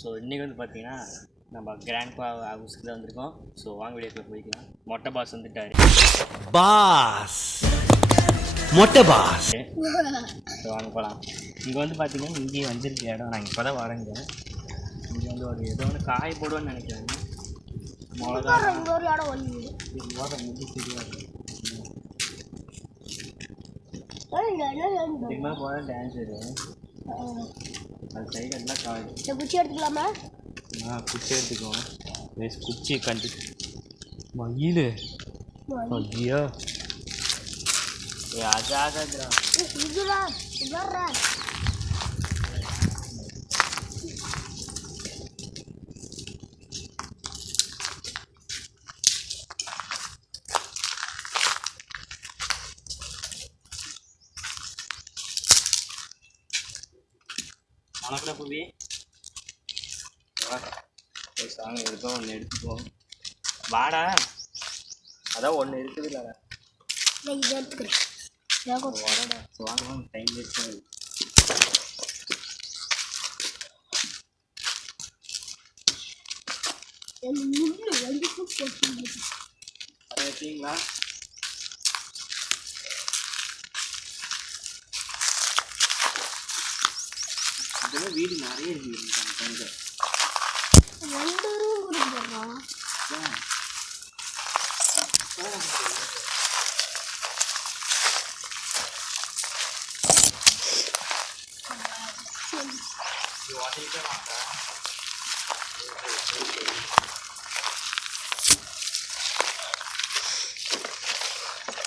So இன்றைக்கி வந்து பார்த்தீங்கன்னா நம்ம கிராண்ட்பா ஹவுஸ்க்கு தான் வந்திருக்கோம். ஸோ வாங்க வீடியோக்குள்ள போய்க்கலாம். மொட்டை பாஸ் வந்துட்டாரு. பாஸ் மொட்டை பாஸ். ஸோ வாங்க போகலாம். இங்கே வந்து பார்த்தீங்கன்னா இங்கேயும் வந்துருக்கு இடம். நான் இப்போ தான் வரேங்க. இங்கே வந்து ஒரு ஏதோ ஒன்று காய போடுவேன்னு நினைக்கிறேன். மிளகா முடி தெரியாது. இதுக்கு மேலே போனால் டான்ஸ் வரும். அது சைடு எல்லாம் காய் குச்சி எடுத்துக்கலாமா? குச்சி எடுத்துக்குவோம். குச்சி கண்டு மயில் ஐயா அஜாகா வணக்கடா புவி. சாங் எடுத்தோம், ஒன்று எடுத்துக்குவோம். வாடா, அதான் ஒன்று இருக்குது இல்லைடா. இதை எடுத்துக்கிறேன். வாடா வாங்க டைம் வேஸ்ட் ஆகுது. வச்சிங்களா? இதெல்லாம் வீடு நிறைய இருக்குது.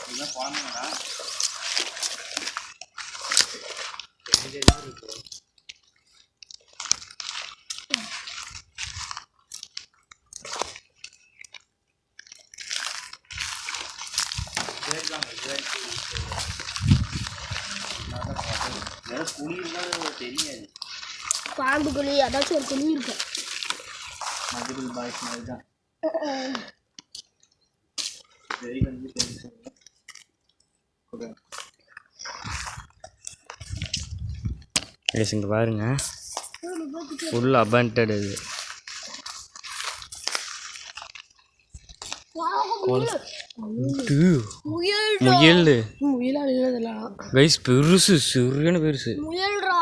இதெல்லாம் குழம்புங்கடா இருக்கு. தெரியாது பாம்பு குழி அதாச்சும் ஒரு குழி இருக்கும். மதுரை பாய்ஸ் மாதிரி தான். சரி வந்து தெரிஞ்சு இங்கே பாருங்க, ஃபுல் அபண்டட். இது முயல் கைஸ், பெருசு சரியான பெருசு. முயல்ரா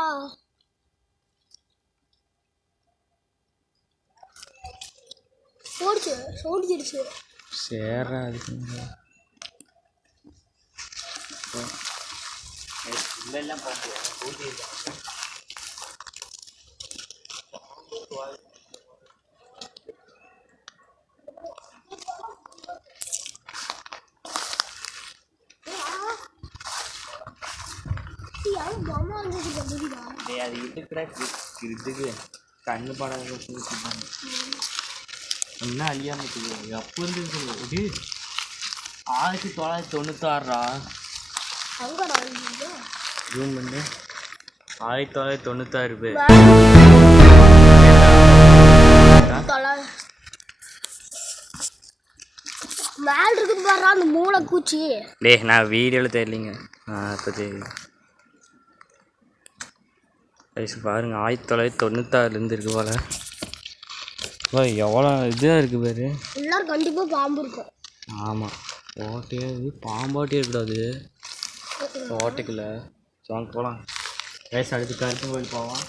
ஓடிச்சு ஓடிச்சிருச்சு. சேரா அதுக்கு எல்லாம் அது இதுக்கு கண்ணு படம் என்ன அழியாம எப்போ இருந்து 1996. ஜூம் பண்ணு. 1996 பேர் மேல இருக்குது பாரு அந்த மூளை பூச்சி. டேய் நான் வீடியோவில் தெரியலிங்க. இப்போ தெரியும் பாருங்க. 1996 இருக்கு போல. எவ்வளோ இதாக இருக்குது பேர். எல்லாரும் கண்டிப்பாக பாம்பு இருக்கும். ஆமாம், ஓட்டையே பாம்பாட்டே இருக்கக்கூடாது ஓட்டைக்குள்ள. வாங்க போகலாம். வயசு அடுத்து கருத்து கோயில் போவோம்.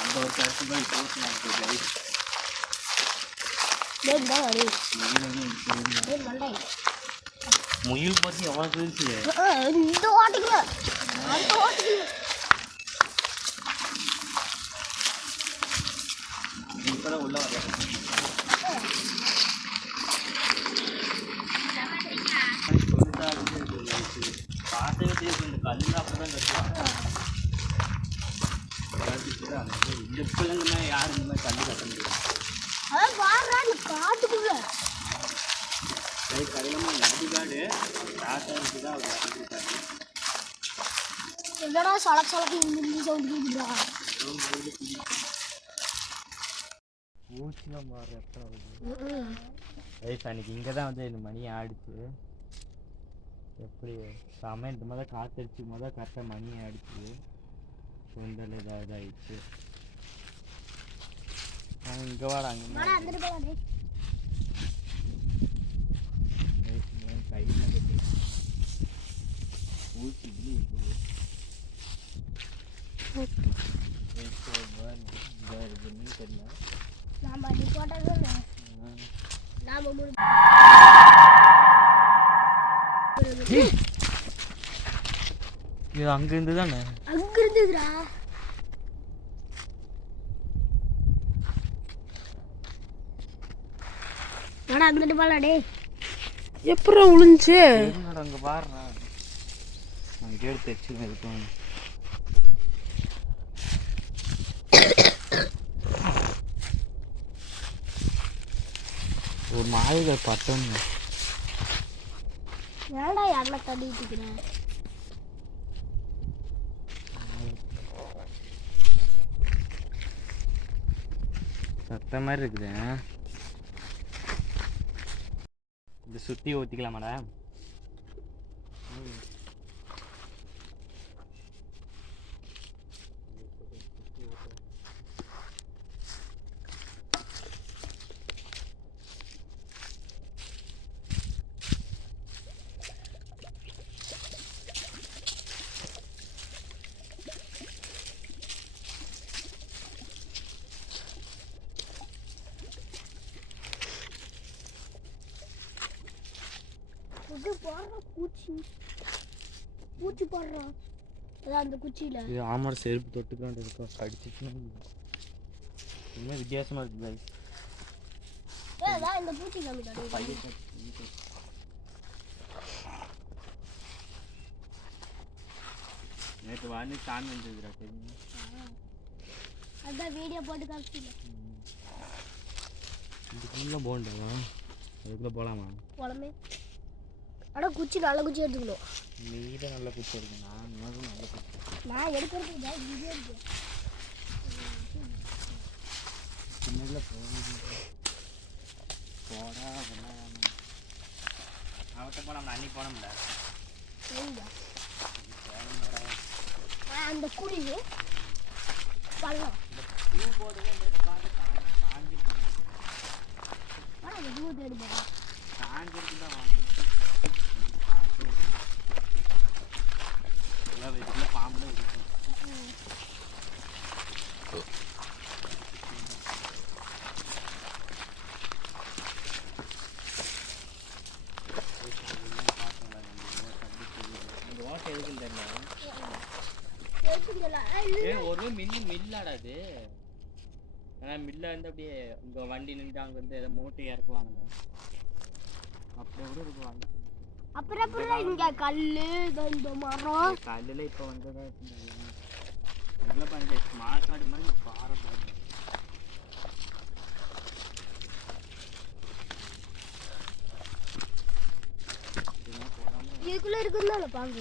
அந்த ஒரு கருத்து கோயில் போட்டு முயல் பற்றி எவ்வளோ பெருசு. இந்த ஓட்டுக்குள்ள இப்போதான் உள்ள வர பார்த்துக்கிட்டே இந்த கல் அப்பதான் கட்டுவாங்க. இந்த பிள்ளைங்க யாரும் இந்த மாதிரி கல் கட்ட முடியாது. காட்டுக்குள்ள கடினமாக நதிக்காடு ராசாவுக்கு தான் அவர் கட்டிட்டாரு. என்னடா சடக்கு சவுண்ட் கேட்குறா. பூச்சிலாம் மாறுற இடத்துல அன்னைக்கு இங்கே தான் வந்து இந்த மணி ஆடிச்சு. எப்படி சமையல் காற்றடிச்சு கரெக்டாக மணி ஆடிச்சு. சுண்டல் இதாகிடுச்சு. இங்கே வாடா அங்கே வாடா வந்துட்டு போலாம் டேய். கையில் கட்டி ஊசி இப்படி இருக்குது இருக்குன்னு தெரியல. நாம அடி போட்டதும் நாம மூணு இது அங்கேருந்து தானே அங்க இருந்துதுடா. வாடா வந்துட்டு போலாம் டேய். எப்படா விழுந்துச்சு? என்னடா அங்கே பாருண்ணா நான் கேட்டு தைச்சுக்கேன் இருக்கும். ஒரு மாளிகை பட்டம் ஏன்டா யாருல தள்ளிட்டு இருக்கிறேன்? சத்த மாதிரி இருக்குது. இந்த சுற்றி ஊற்றிக்கலாமாடா? இது போடுற பூச்சி பூச்சி போடுறான். அதான் அந்த குச்சியில இது ஆமாம் செருப்பு தொட்டுக்காண்டு இருக்கா கடிச்சிச்சுன்னா ரொம்ப வித்தியாசமாக இருக்குது guys. அதான் இந்த பூச்சி காமிட்டாங்க. நேற்று வாங்கி சாமி வந்துருக்குறா தெரியுமா? அதான் வீடியோ போட்டு காமிச்சில இதுக்குள்ளே போகண்டா அதுக்குள்ளே போகலாமா? போலமே. ஆனால் குச்சி நல்ல குச்சி எடுத்துக்கணும். நீ தான் நல்ல குச்சி இருக்கு. நான் இன்னும் நல்ல குச்சி நான் எடுக்கிறது வீடியோ இருக்கு. சின்னதில் போடா அதெல்லாம் அவட்ட போனோம்ல அன்னைக்கு போனோம்ல சரிங்க. அந்த குழி பள்ளம் பூ போடுவே அந்த பூ தேடி போகிறேன். காஞ்சிருக்கு தான் வாங்க எல்லாம் வீட்டுல பாம்புல இருக்கும். ஓட்டை எதுக்குன்னு தெரியல. ஒரு மில்லாடா அது. ஏன்னா மில்ல வந்து அப்படியே உங்க வண்டி நின்று அங்க வந்து ஏதோ மூட்டை இறக்குவாங்க அப்படியே கூட இருக்குவாங்க. அப்புறம் அப்புறம் இங்க கல்லு இந்த மரம் கல்லுல இப்ப வந்ததா இதெல்லாம் பாருங்க மாக்காடு மாதிரி பாறை பாருங்க. இதுக்குள்ள இருக்குன்னு பாங்க.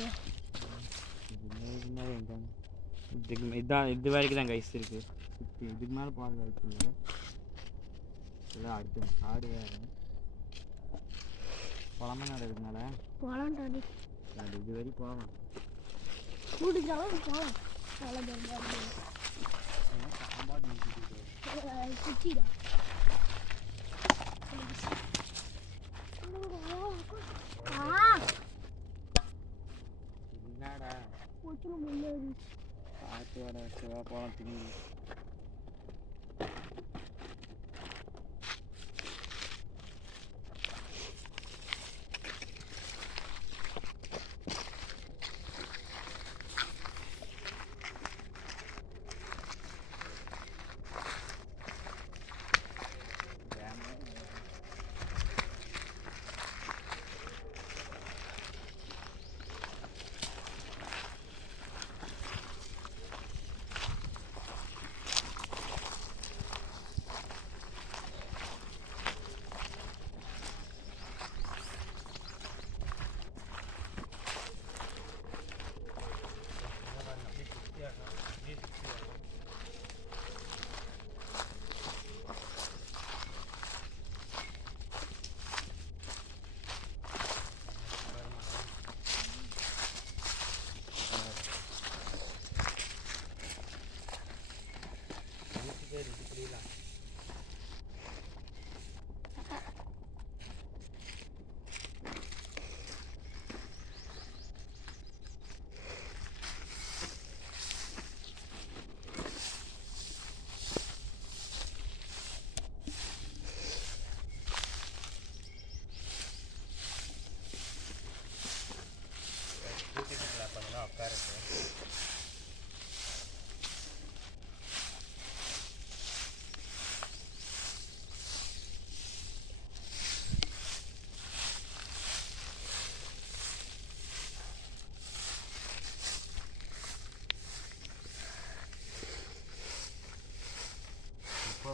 இதான் இது வரைக்கும் தான் கைஸ் இருக்கு. இதுக்கு மேலே பாருங்க இருக்கு எல்லாம் அடுத்து காடு வேறு பழமா நடக்கிறதுனால போகலாம் டாடி. அது இது வரைக்கும் போகலாம் கூட்டிச்சாலும் போகலாம். குச்சிடா என்னடா குச்சில முன்னேறி பார்த்து வர சிவா போகலாம் திரும்பி.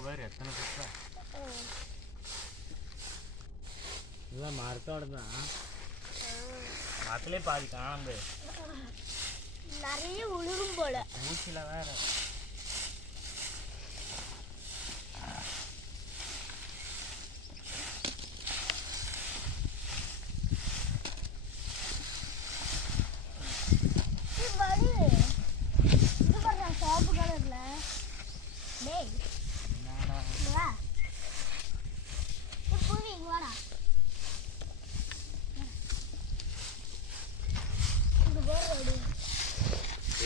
வேறு எத்தனை குப்பை. இதுதான் மரத்தோட தான். மரத்துலேயே பாதி காணாம நிறைய உழுகும் போல. மூச்சில வேற. சாப்பு கலர்ல வாடா.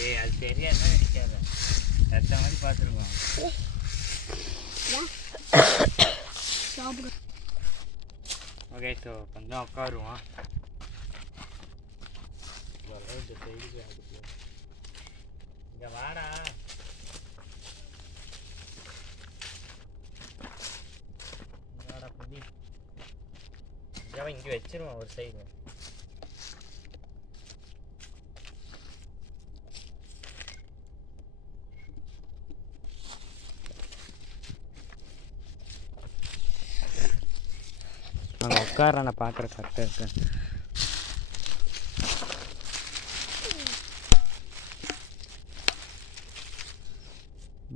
ஏய் அது சரியா என்ன நினைக்காத. எத்த மாதிரி பார்த்துருக்கோம். ஓகே ஸோ கொஞ்சம் உட்காருவோம். இந்த சைடுக்கு அதுக்கு இங்கே வாடா. வாடா புதி. இங்கே வச்சிருவோம் ஒரு சைடு. அங்கே உட்கார நான் பார்க்குறேன் கரெக்டாக இருக்கேன்.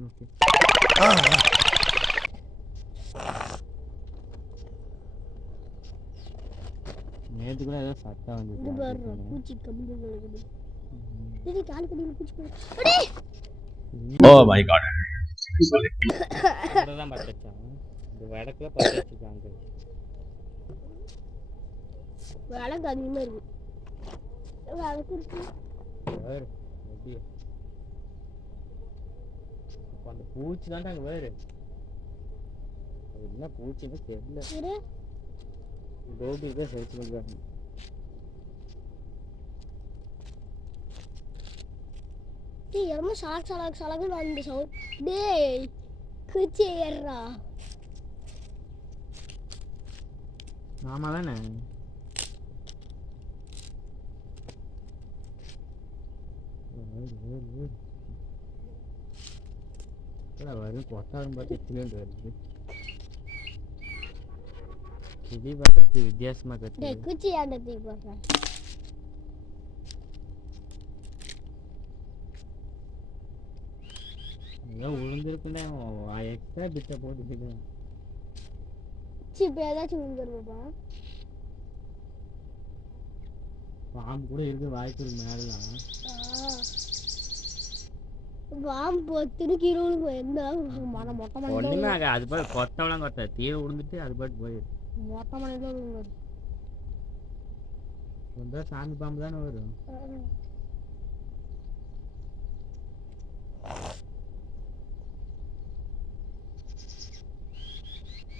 ஓகே நேற்று கூட ஏதோ சத்தம் வந்து பூச்சி கம்பு கால் கடியில் பூச்சி. Oh my god. தான் பற்ற வச்சாங்க. இந்த வடக்குல பற்ற வச்சுருக்காங்க. விளக்கு அதிகமாக இருக்கு. விளக்கு இருக்கு. எப்படி அந்த பூச்சி தான்டா அங்கே வேறு. அது என்ன பூச்சின்னு தெரியல. கோபி தான் சேர்த்து பண்ணுறாங்க. என்னமோ சலகு வந்து சவுண்ட். டேய் குச்சி ஏறா. ஆமா தானே. வரும் கொட்டாரம் பார்த்து எக்ஸிலண்ட் வருது. கிளி பார்க்கறது வித்தியாசமா கட்டு. குச்சி ஆண்டத்தை பார்க்க உளுந்துருக்குன்னா எக்ஸ்ட்ரா பிட்டை போட்டுட்டு இப்போ ஏதாச்சும் விழுந்துருப்பா. பாம்பு கூட இருக்கு வாய்ப்பு மேலாம். பாம்பு பொத்துன்னு கீழே என்ன மனம் மொட்டை மணி ஒன்றுமே ஆக. அது பாட்டு கொத்தவெல்லாம் கொத்த தீரை விழுந்துட்டு அது பாட்டு போயிடும். மொட்டை மணி தான் விழுங்க. வந்தால் சாமி பாம்பு தானே வரும்.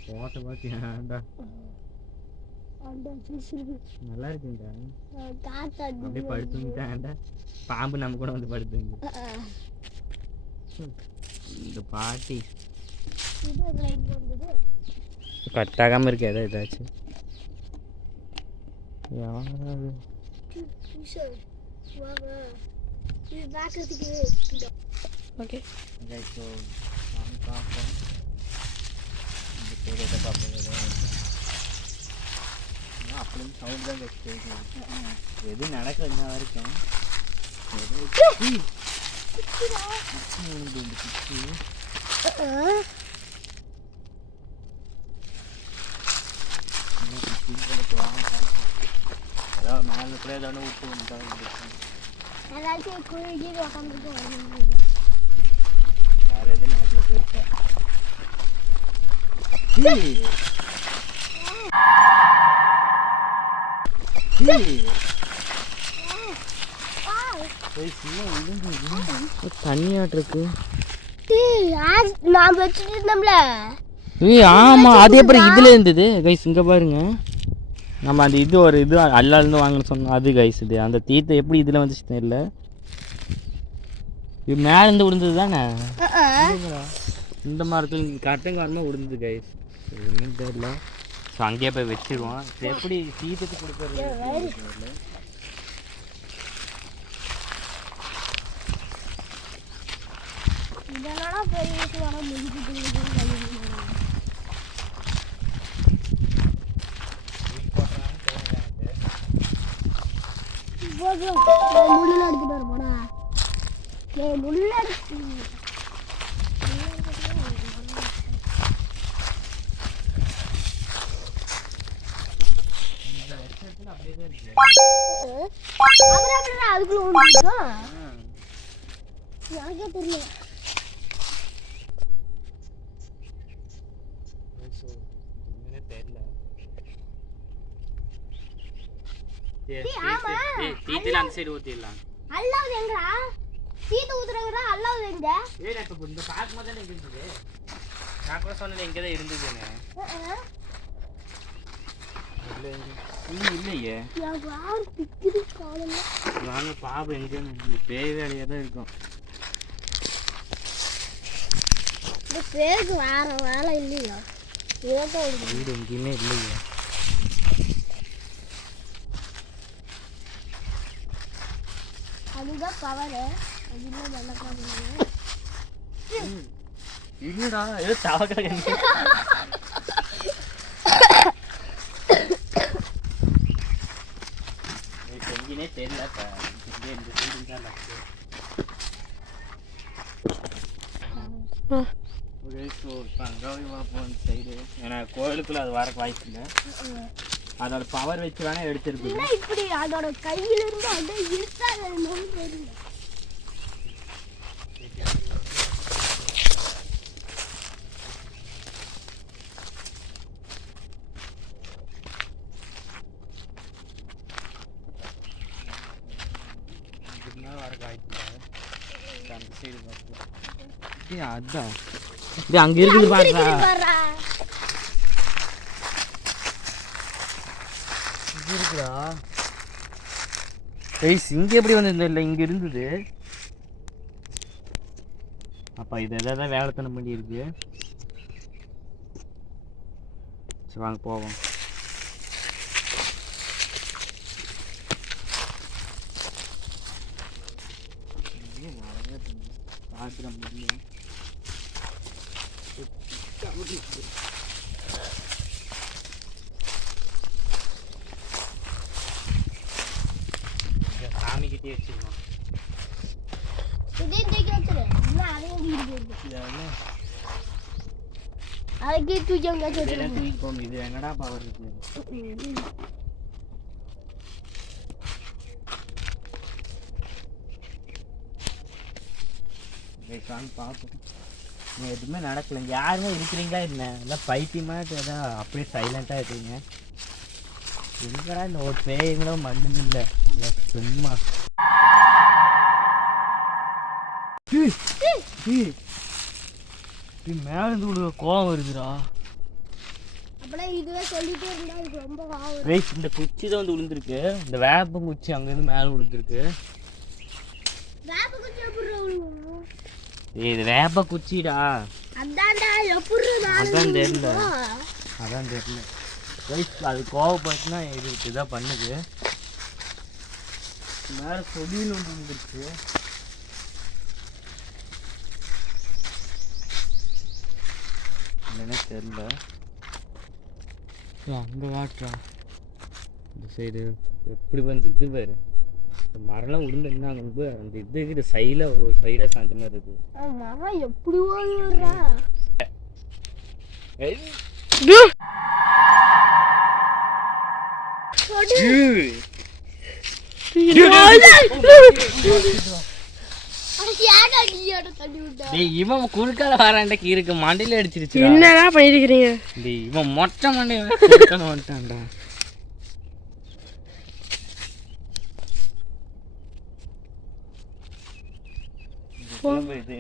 போட்ட பார்த்து ஏன்டா நல்லா இருக்குண்டா. அப்படியே படுத்துட்டான்டா. பாம்பு நம்ம கூட வந்து படுத்துங்க. இந்த பாட்டி கட்டாகாம இருக்கு. ஏதாச்சும் யாராவது ஓகே அப்படி சவுண்ட் தான் எது நடக்குது இன்ன வரைக்கும். அதாவது மேலே கூட ஏதாவது விட்டு வந்துட்டாங்க. ஏதாச்சும் குளிர்ச்சி உட்காந்துட்டு வேற எதுவும் நேரத்தில் போயிட்டேன். தண்ணியாட்டு இருக்கு. நான் வச்சுட்டு இருந்தோம்ல. ஆமா அது அப்புறம் இதுல இருந்தது கைஸ். இங்க பாருங்க நம்ம அந்த இது ஒரு இது அல்லாருந்து வாங்கன்னு சொன்னோம். அது கைஸ் இது அந்த தீர்த்தை எப்படி இதுல வந்துச்சு தெரியல. இது மேல இருந்து விழுந்தது தானே. இந்த மரத்துல கரெக்டாக வரமா விழுந்தது கைஸ். ஒன்றும் தெரியல. ஸோ அங்கேயே போய் வச்சிருவோம். எப்படி தீர்த்தத்தை கொடுக்கறது. இதெல்லாம் பெரிய முள்ள எடுத்துட்டு வர போனா முள்ள எடுத்து அதுக்குள்ள ஒன்று எனக்கே தெரியல. அந்த சைடு ஊத்திடலாம். அல்லாவது எங்கடா சீத்து ஊத்துறங்கடா? அல்லாவது எங்க? ஏய் நான் இப்ப இந்த பாக்கு மாதிரி தான் இருந்துது. நான் கூட சொன்னேன் இங்க தான் இருந்துதுன்னு. இல்லையே. யார் பிக்கிது காலல? வாங்க பாபு எங்க பேய் வேலையா தான் இருக்கும். இந்த பேருக்கு வேற வேலை இல்லையா? ஏதோ வீடு எங்கேயுமே இல்லையே. அதுதான் பவர். அது இல்லை நல்ல இல்லடா ஏதோ தவக்கல எங்கேனே தெரியல. இந்த சைடு தான் ஒரே அங்காவே பார்ப்போம் இந்த சைடு. ஏன்னா கோயிலுக்குள்ள அது வரக்கு வாய்ப்பு இல்லை. அதோட பவர் வச்சு வேணா எடுத்துருக்கு. இப்படி அதோட கையில இருந்து அப்படியே இருக்காது. வரக்கு வாய்ப்பு இல்லை. அந்த சைடு பார்ப்போம். அதான் இது அங்க இருக்குது பாருடா. இருக்குடா. இங்க எப்படி வந்து இல்லை இங்க இருந்தது. அப்ப இது எதாவது வேலைத்தனம் பண்ணி இருக்கு. சரி வாங்க போவோம். பார்க்குற முடியும். சாமி கிட்டே வச்சுக்கணும். அதுக்கே தூக்கி அங்கே தூக்கிப்போம். இது என்னடா பவர் இருக்கு. பார்ப்போம். எதுவுமே நடக்கல. யாருமே இருக்கிறீங்களா என்ன? எல்லாம் பைத்தியமாட்டு ஏதாவது அப்படியே சைலண்டாக இருக்கீங்க. எங்கடா இந்த ஒரு பேய்களும் மண்ணும் இல்லை. சும்மா மேல இருந்து உள்ள கோவம் வருதுடா. இதுவே சொல்லிட்டே இருந்தா இது ரொம்ப கோவம். இந்த குச்சி தான் வந்து விழுந்திருக்கு. இந்த வேப்பம் குச்சி அங்கேருந்து மேலே விழுந்திருக்கு. இது வேப்ப குச்சிடா. அதான் தெரியல. அதான் தெரியல. அது கோவப்பட்டுனா இது இதான் பண்ணுது. மேலே கொடியில் ஒன்று வந்துருச்சு. என்னன்னே தெரியல. அங்கே வாட்டுறா இந்த சைடு எப்படி வந்து இது பாரு. மரம்லாம் உளுந்து என்ன அங்கே அந்த இது சைடில் ஒரு சைடாக சாஞ்ச மாதிரி இருக்கு. மரம் எப்படி ஓடுறா? இவன் குறுக்கால வராண்டக்கு இருக்கு மண்டையில அடிச்சிருச்சு. என்னடா பண்ணிருக்கீங்க? இவன் மொட்டை மண்டையில குறுக்கால வந்துட்டான்டா. இது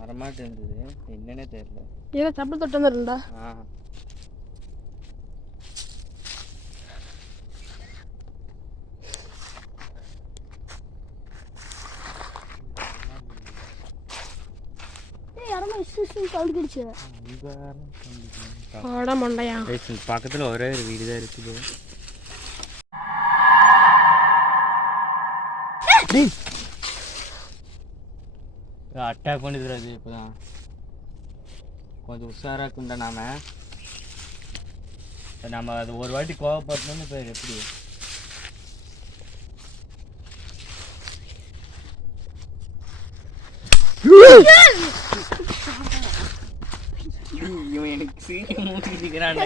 வரமாட்டு இருந்தது என்னன்னே தெரியல. ஏதோ தப்பு தொட்டு வந்துருந்தா. பக்கத்துல ஒரே ஒரு வீடு தான் இருக்குது. அட்டாக் பண்ணிடுறாது. இப்போதான் கொஞ்சம் உஷாராக இருக்குண்டா. நம்ம அது ஒரு வாட்டி கோவப்பட்டோம்னு பேர் எப்படி இவன் எனக்கு சிரிக்க மூட்டிக்கிறான்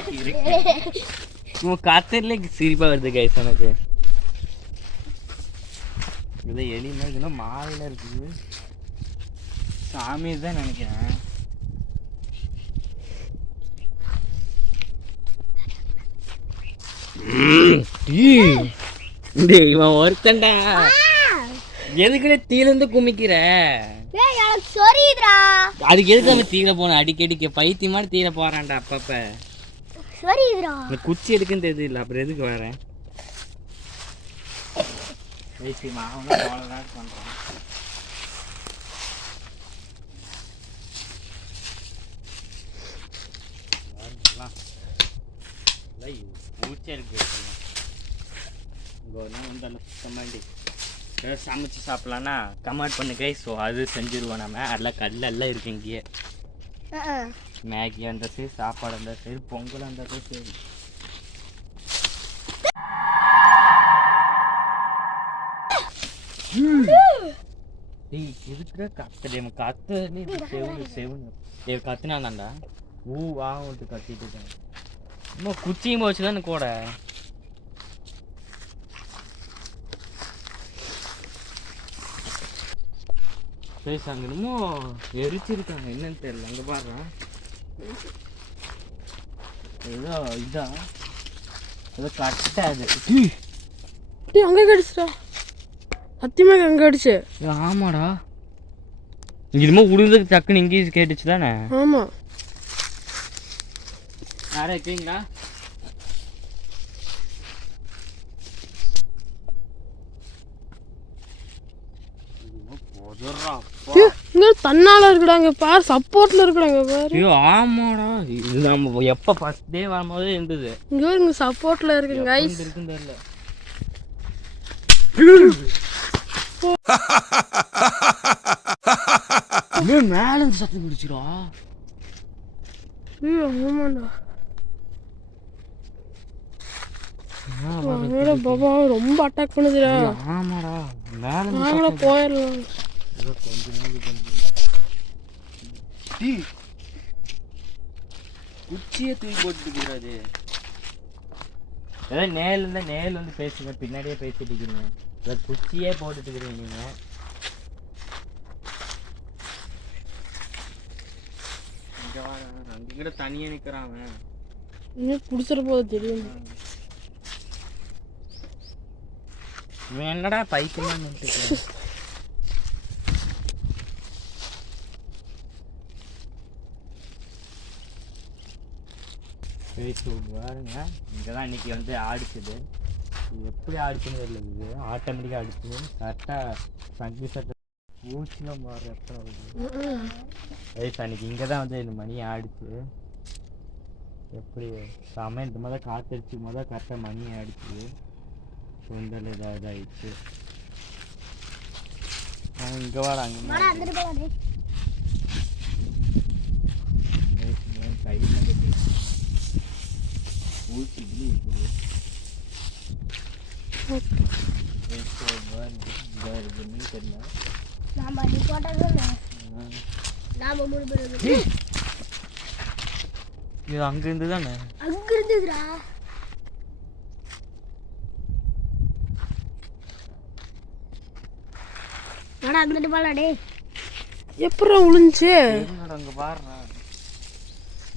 இவன் காத்தர்ல சிரிப்பா வருது கைஸ் எனக்கு. இது எலி மாதிரி இன்னும் மாலையில இருக்குது. சாமி தான் நினைக்கிறேன். இவன் ஒருத்தன்டா எதுக்குள்ள தீலேருந்து குமிக்கிற? அதுக்கு எதுக்கு அவன் தீல போன அடிக்கடிக்க பைத்திய மாதிரி தீல போறான்டா அப்பப்ப. இந்த குச்சி எதுக்குன்னு தெரியல, அப்புறம் எதுக்கு வரேன் பண்றான். பூச்சை இருக்கு கமாண்டி சமைச்சு சாப்பிடலான்னா கமாண்ட் பண்ணு கைஸ். ஸோ அது செஞ்சுருவோம் நம்ம. அதெல்லாம் கல்லெல்லாம் இருக்கு இங்கேயே. மேகி அந்த சரி, சாப்பாடு அந்த சரி, பொங்கல் அந்த சரி. இருக்கிற கத்துடைய கத்து செவனு செவனு கத்துனாதான்டா வாங்கிட்டு கத்திட்டு இருக்கேன். இன்னும் குச்சியும் போச்சுதானே கூட. அங்க இன்னமும் எரிச்சிருக்காங்க, என்னன்னு தெரியல. அங்க பாரு ஏதோ இதா ஏதோ கட்டாது. அங்க கடிச்சுடா, சத்தியமாக அங்க கடிச்சு. ஆமாடா, இங்க என்னமோ உடுறதுக்கு டக்குன்னு இங்கேயும் கேட்டுச்சு தானே. ஆமா, யாரா இருக்கீங்களா? தன்னால இருக்குடாங்க பாரு, சப்போர்ட்ல இருக்குடாங்க பாரு. ஐயோ ஆமாடா, இது நம்ம எப்ப ஃபர்ஸ்ட் டே வரும்போது இருந்தது. இங்க சப்போர்ட்ல இருக்கு गाइस. இருக்குன்னு தெரியல. மேல இருந்து சத்தம் பிடிச்சிரா. ஐயோ ஆமாடா, பாபா ரொம்ப அட்டாக் பண்ணுதுடா. ஆமாடா, மேல நாங்களே போயிடலாம். குச்சியை தூக்கி போட்டுட்டு கூடாது. ஏதாவது நேல் இருந்தா நேல் வந்து பேசுங்க, பின்னாடியே பேசிட்டு இருக்கீங்க. ஏதாவது குச்சியே போட்டுட்டு இருக்கிறீங்க நீங்க. அங்க கூட தனியா நிக்கிறான். இன்னும் குடிச்சிட போது தெரியும். இவன் என்னடா பைத்தியமா நின்னுட்டு பாருங்க. இங்கதான் இன்னைக்கு வந்து ஆடிச்சுது. எப்படி ஆடிச்சுன்னு தெரியல, இது ஆட்டோமேட்டிக்கா ஆடிச்சு. கரெக்டா சங்கி சட்டை பூச்சில மாற வயசு அன்னைக்கு இங்கதான் வந்து இந்த மணி ஆடிச்சு. எப்படி சமையல் இந்த மாதிரி காத்தடிச்சு முதல் கரெக்டா மணி ஆடிச்சு. சுண்டல் இதாயிடுச்சு. இங்க வர அங்க கையில ஊசி இருக்குது. தெரியல நாம அடி போட்டது நாம மூணு பேர். இது அங்க இருந்து தானே, அங்க இருந்துதுடா. அடா அங்கிட்டு பாலடே எப்பறா உளுஞ்சே. அங்க பாருடா,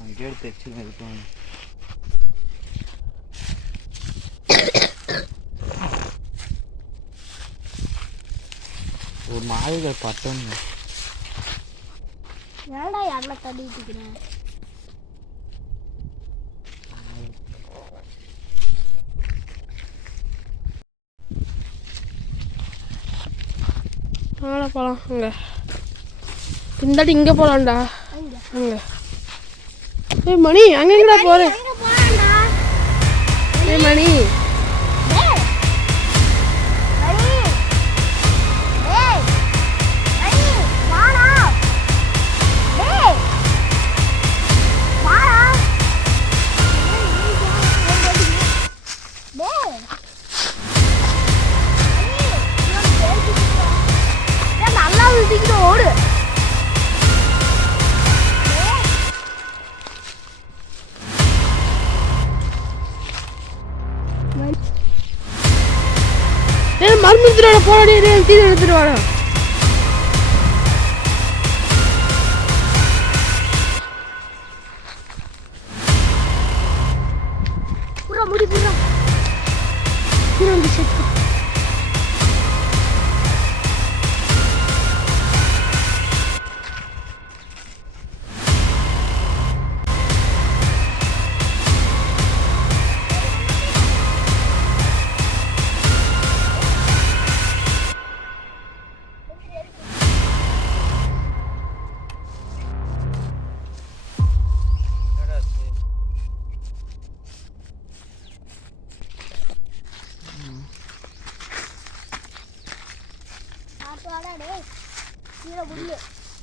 அங்க எடுத்து வெச்சுங்க. இருக்கும் ஒரு மாளிகள் பட்டம். ஏன்டா யாரல தட்டிட்டு இருக்கற? ஆள போலாம். அங்க இந்தாடி இங்க போலாம்டா. அங்க ஏய் மணி, அங்க எங்கடா போற? எங்க போறடா? ஏய் மணி, எடுத்துட்டு போராடி தீனி எடுத்துட்டு வாடா. புறா முடி புறா புறா வந்து செத்து.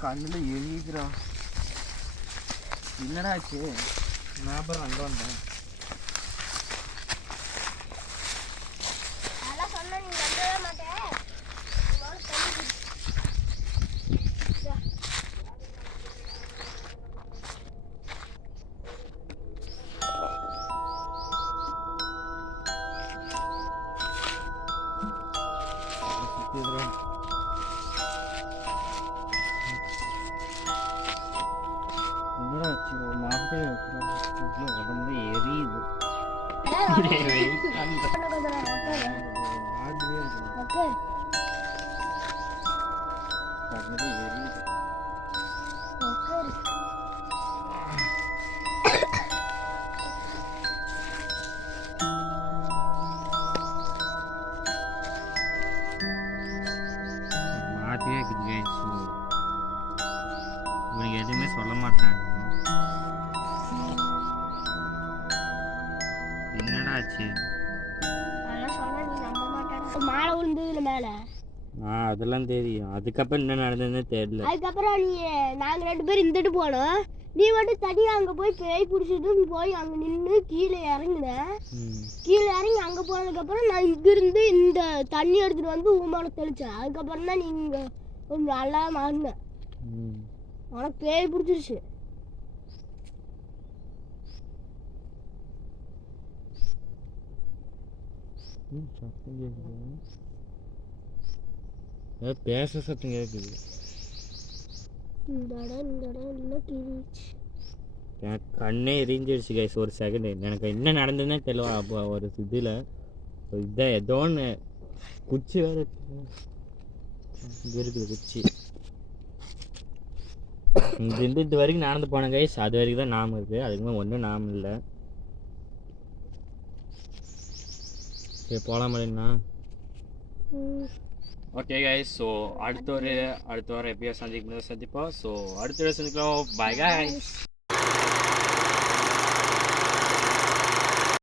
கண்ணில் எரியுதுடா. என்னடா ஆச்சு? நான் அப்புறம் அங்கே வந்தேன். அதெல்லாம் சொன்னா நீ நம்பவே மாட்டேன். சுத்திடுறா. என்னடா ஆச்சு? ஒரு மாதத்தே உடம்பு எரியுது. கண்ணில் எரியுது. மாற்றியே இருக்குது கைஸ். இவனுக்கு எதுவுமே சொல்ல மாட்டாங்க. என்னடா ஆச்சு? அதெல்லாம் சொன்னா நீ நம்ப மாட்டேன். மாலை விழுந்ததுல மேலே அதெல்லாம் தெரியும். அதுக்கப்புறம் என்ன நடந்ததுன்னு தெரியல. அதுக்கப்புறம் நாங்கள் 2 பேரும் இந்துட்டு போனோம். நீ மட்டும் தனியாக அங்கே போய் பேய் பிடிச்சதுன்னு போய் அங்கே நின்று கீழே இறங்கினேன். கீழே இறங்கி அங்கே போனதுக்கப்புறம் நான் இங்கிருந்து இந்த தண்ணி எடுத்துகிட்டு வந்து ஊமால தெளித்தேன். அதுக்கப்புறம் தான் நீங்கள் கொஞ்சம் நல்லா மாறினேன். உனக்கு பேய் பிடிச்சிருச்சு. சத்தம் கேட்குது. பேச சத்தம் கேட்குது. இந்த இடம் இன்னும் கிழிச்சு. எனக்கு கண்ணே எரிஞ்சிடுச்சு கைஸ். ஒரு செகண்ட் எனக்கு என்ன நடந்ததுன்னே தெரியல. அப்போ ஒரு இதில் இதை ஏதோ ஒன்று குச்சி வேறு இருக்குது. குச்சி இது வரைக்கும் நடந்து போனேன் கைஸ். அது வரைக்கும் தான் நாம இருக்குது. அதுக்குமே ஒன்றும் நாம இல்லை. சரி போகலாமேண்ணா. Okay guys. ஸோ அடுத்த வாரம் எப்படியோ சந்திப்போம். ஸோ அடுத்த வாரம் சந்திக்கலாம். Bye guys.